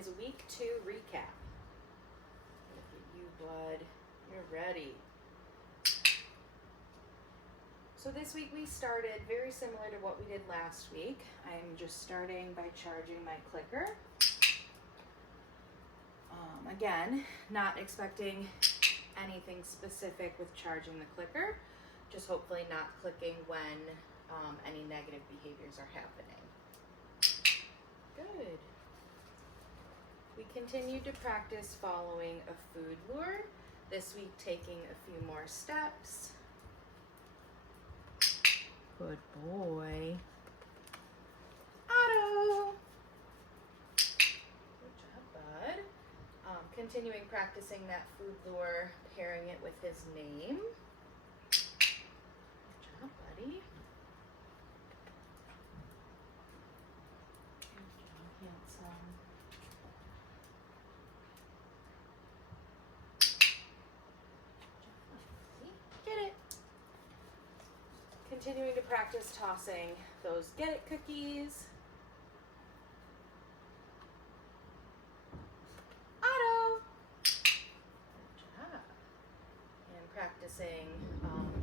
his week 2 recap. Look at you, bud. You're ready. So this week we started very similar to what we did last week. I'm just starting by charging my clicker. Again, not expecting anything specific with charging the clicker, just hopefully not clicking when any negative behaviors are happening. Good. We continued to practice following a food lure, this week taking a few more steps. Good boy. Otto! Good job, bud. Continuing practicing that food lure, pairing it with his name. Good job, buddy. Good job, handsome. Get it. Continuing to practice tossing those get it cookies. Otto. Good job. And practicing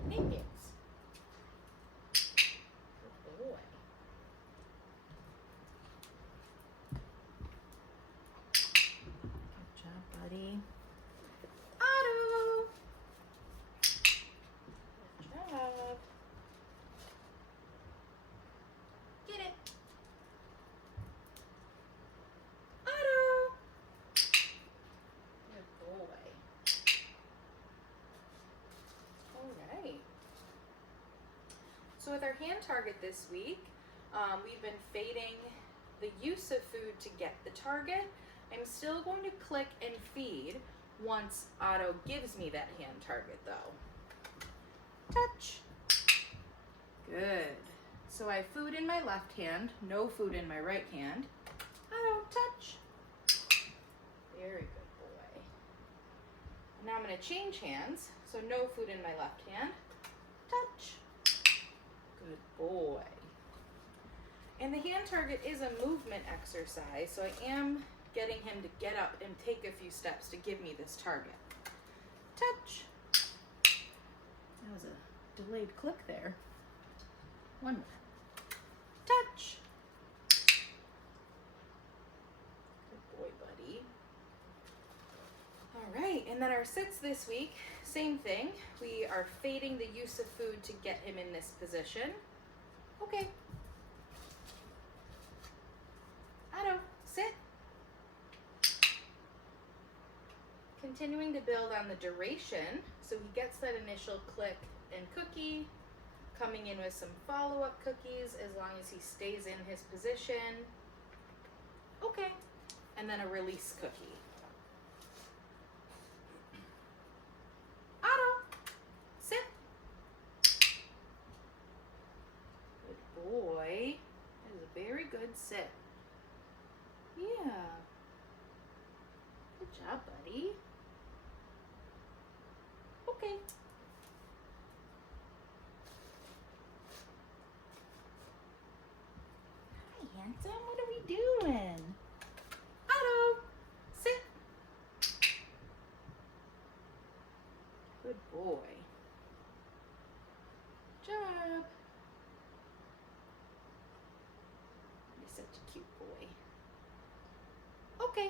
name games. Good boy. Good job, buddy. Otto. Good job. Get it. Otto. Good boy. All right. So with our hand target this week, we've been fading the use of food to get the target. I'm still going to click and feed once Otto gives me that hand target though. Touch. Good. So I have food in my left hand, no food in my right hand. Otto, touch. Very good boy. Now I'm going to change hands. So no food in my left hand. Touch. Good boy. And the hand target is a movement exercise, so I am getting him to get up and take a few steps to give me this target. Touch. That was a delayed click there. One more. Touch. Good boy, buddy. All right, and then our sits this week, same thing. We are fading the use of food to get him in this position. Okay. Otto, sit. Continuing to build on the duration, so he gets that initial click and cookie, coming in with some follow-up cookies as long as he stays in his position. Okay. And then a release cookie. Otto, sit. Good boy. That is a very good sit. Yeah. Good job, buddy. Okay. Hi, handsome. What are we doing? Otto, sit. Good boy. Good job. You're such a cute boy. Okay.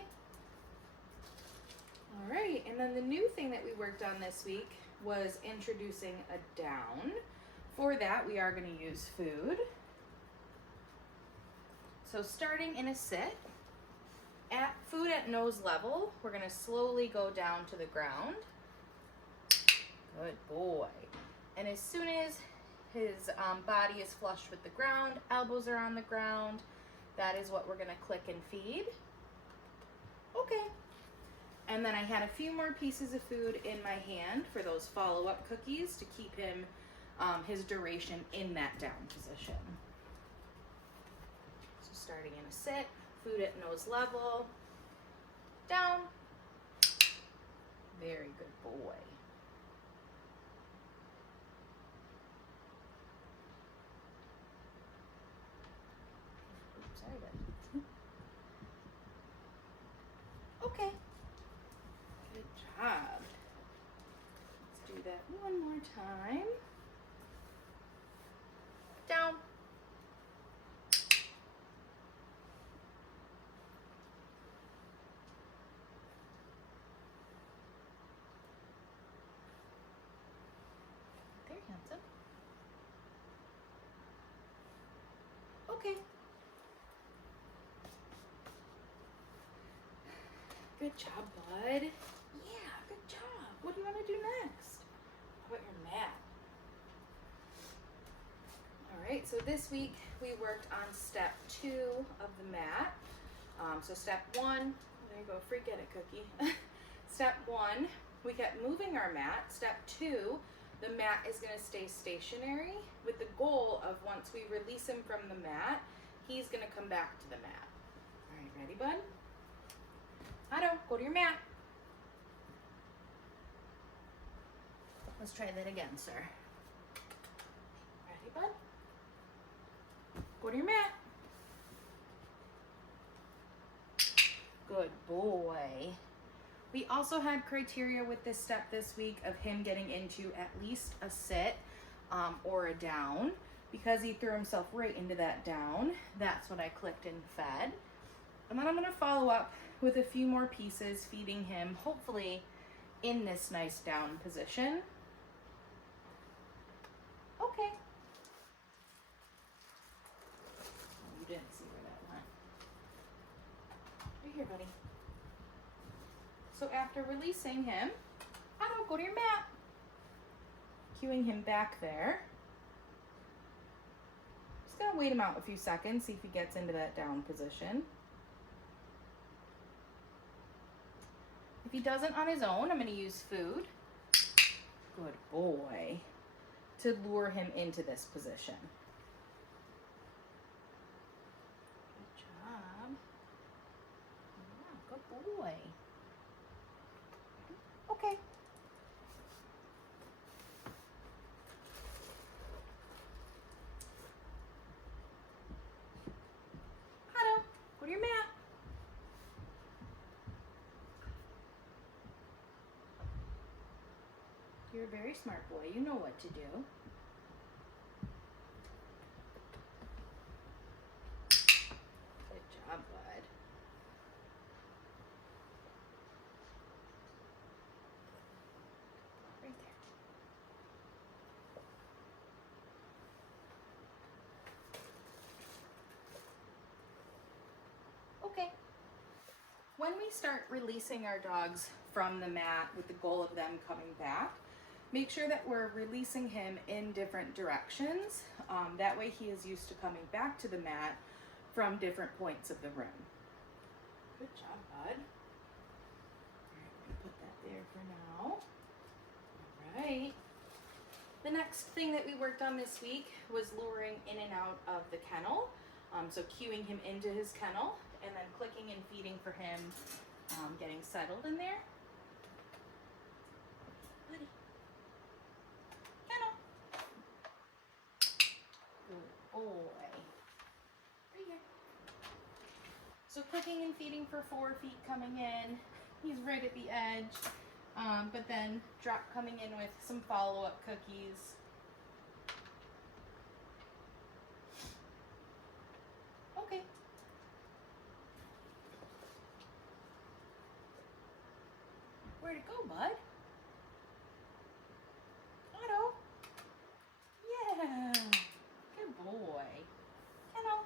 All right, and then the new thing that we worked on this week was introducing a down. For that, we are going to use food. So starting in a sit, at food at nose level, we're going to slowly go down to the ground. Good boy. And as soon as his body is flush with the ground, elbows are on the ground, that is what we're going to click and feed. Okay. And then I had a few more pieces of food in my hand for those follow-up cookies to keep him, his duration in that down position. So starting in a sit, food at nose level, down. Very good boy. Oops, sorry, buddy. time. Down. There, handsome. Okay. Good job, bud. Yeah, good job. What do you want to do next? How about your mat? All right, so this week we worked on step 2 of the mat. So step 1, there you go, forget it, Cookie. Step 1, we kept moving our mat. Step 2, the mat is gonna stay stationary with the goal of once we release him from the mat, he's gonna come back to the mat. All right, ready, bud? Otto, go to your mat. Let's try that again, sir. Ready, bud? Go to your mat. Good boy. We also had criteria with this step this week of him getting into at least a sit or a down. Because he threw himself right into that down, that's what I clicked and fed. And then I'm gonna follow up with a few more pieces, feeding him, hopefully in this nice down position. Okay. You didn't see where that went. Right here, buddy. So after releasing him, Otto, go to your mat. Cueing him back there. Just gonna wait him out a few seconds, see if he gets into that down position. If he doesn't on his own, I'm gonna use food. Good boy. To lure him into this position. Good job. Yeah, good boy. Okay. Otto, go to your mat. You're a very smart boy. You know what to do. Good job, bud. Right there. Okay. When we start releasing our dogs from the mat with the goal of them coming back, make sure that we're releasing him in different directions. That way he is used to coming back to the mat from different points of the room. Good job, bud. All right, I'm gonna put that there for now. All right. The next thing that we worked on this week was luring in and out of the kennel. So cueing him into his kennel and then clicking and feeding for him, getting settled in there. Buddy. Kennel. Good boy. Right here. So clicking and feeding for 4 feet coming in. He's right at the edge. But then drop coming in with some follow-up cookies. Okay. Where'd it go, bud? Otto. Yeah. Good boy. Kennel.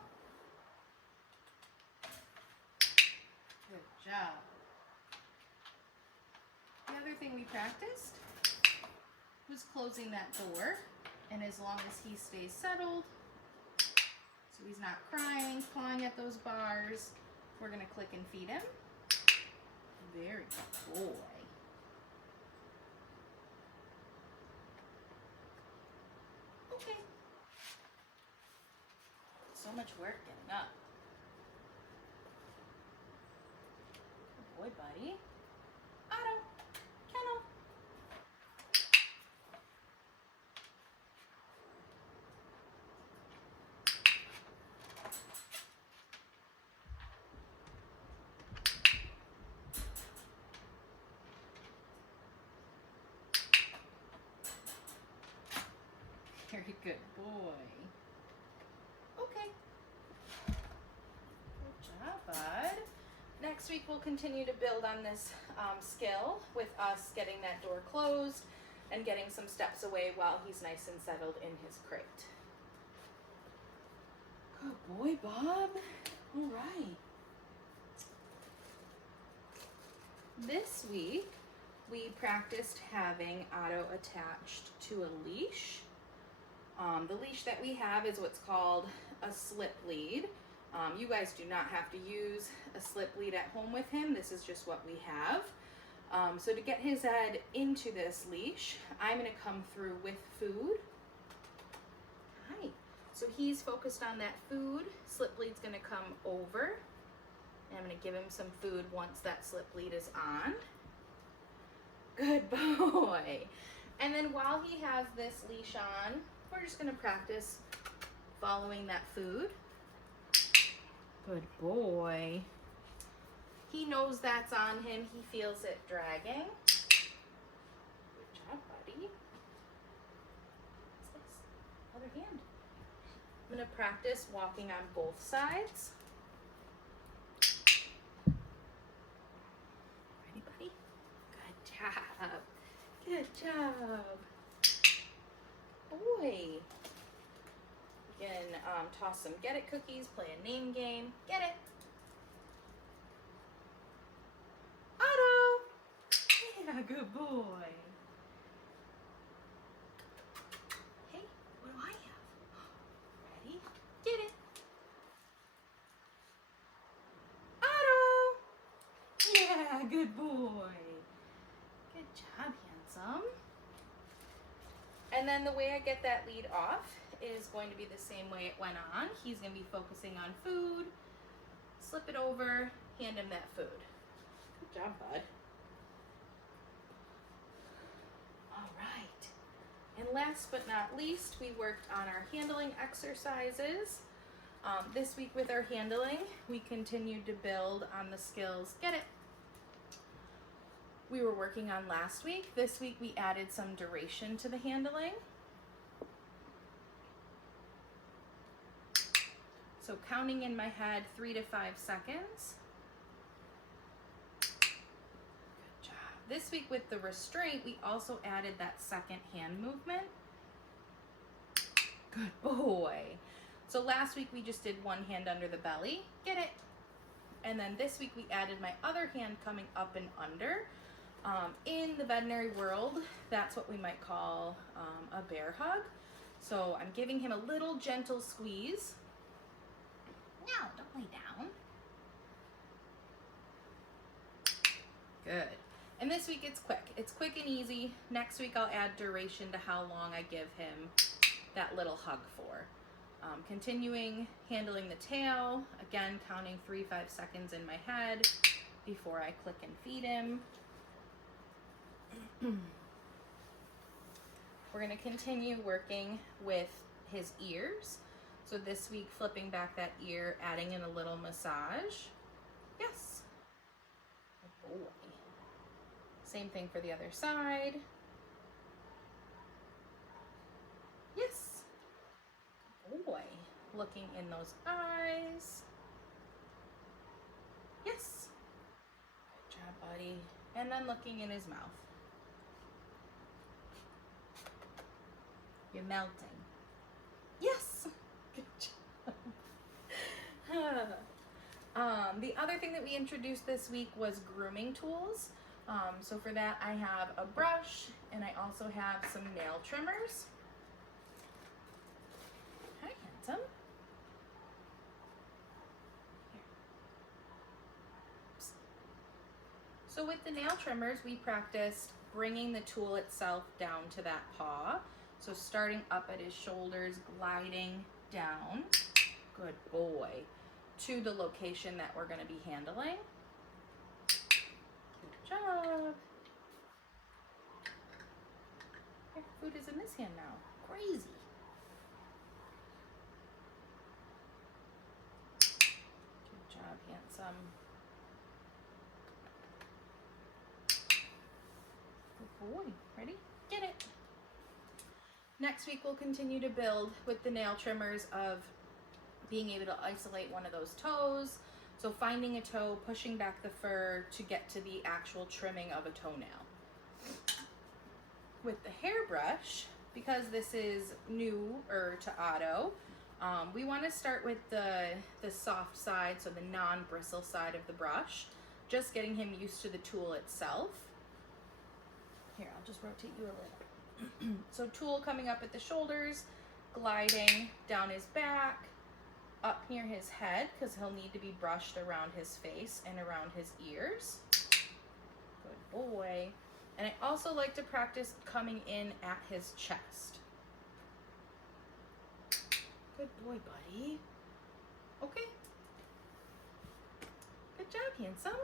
Good job. The other thing we practiced was closing that door, and as long as he stays settled, so he's not crying, clawing at those bars, we're gonna click and feed him. Very good boy. Okay. So much work getting up. Good boy, buddy. Otto. Kennel. boy. Okay. Good job, bud. Next week we'll continue to build on this skill with us getting that door closed and getting some steps away while he's nice and settled in his crate. Good boy, Bob. All right. This week we practiced having Otto attached to a leash. The leash that we have is what's called a slip lead. You guys do not have to use a slip lead at home with him. This is just what we have. So to get his head into this leash, I'm going to come through with food. Hi. So he's focused on that food. Slip lead's going to come over. And I'm going to give him some food once that slip lead is on. Good boy. And then while he has this leash on, we're just going to practice following that food. Good boy. He knows that's on him. He feels it dragging. Good job, buddy. What's this? Other hand. I'm going to practice walking on both sides. Ready, buddy? Good job. Good job. Boy. You can toss some get it cookies, play a name game. Get it. Otto. Yeah, good boy. Hey, what do I have? Ready? Get it. Otto. Yeah, good boy. Good job, handsome. And then the way I get that lead off is going to be the same way it went on. He's going to be focusing on food, slip it over, hand him that food. Good job, bud. All right. And last but not least, we worked on our handling exercises. This week with our handling, we continued to build on the skills. Get it. We were working on last week. This week we added some duration to the handling. So counting in my head 3 to 5 seconds. Good job. This week with the restraint, we also added that second hand movement. Good boy. So last week we just did one hand under the belly. Get it. And then this week we added my other hand coming up and under. In the veterinary world, that's what we might call a bear hug. So I'm giving him a little gentle squeeze. No, don't lay down. Good. And this week it's quick. It's quick and easy. Next week I'll add duration to how long I give him that little hug for. Continuing handling the tail. Again, counting 3-5 seconds in my head before I click and feed him. We're going to continue working with his ears. So this week, flipping back that ear, adding in a little massage. Yes. Good boy. Same thing for the other side. Yes. Good boy. Looking in those eyes. Yes. Good job, buddy. And then looking in his mouth. You're melting. Yes. Good job. The other thing that we introduced this week was grooming tools. So for that, I have a brush and I also have some nail trimmers. Hi, handsome. Here. Oops. So with the nail trimmers, we practiced bringing the tool itself down to that paw. So starting up at his shoulders, gliding down, good boy, to the location that we're going to be handling. Good job. Your food is in this hand now. Crazy. Good job, handsome. Good boy. Ready? Get it. Next week we'll continue to build with the nail trimmers of being able to isolate one of those toes. So finding a toe, pushing back the fur to get to the actual trimming of a toenail. With the hairbrush, because this is newer to Otto, we want to start with the soft side, so the non-bristle side of the brush, just getting him used to the tool itself. Here, I'll just rotate you a little. So tool coming up at the shoulders, gliding down his back, up near his head, because he'll need to be brushed around his face and around his ears. Good boy. And I also like to practice coming in at his chest. Good boy, buddy. Okay. Good job, handsome.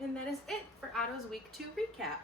And that is it for Otto's week 2 recap.